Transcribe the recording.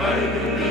Heilige,